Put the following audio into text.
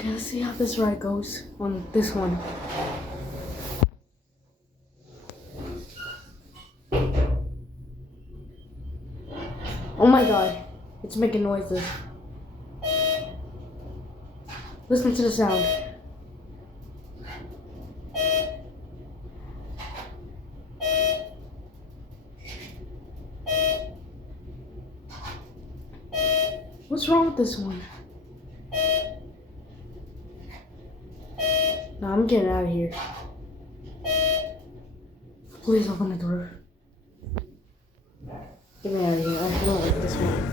Okay, let's see how this ride goes on this one. Oh my god, it's making noises. Listen to the sound. What's wrong with this one? Nah, I'm getting out of here. Please open the door. Get me out of here. I don't like this one.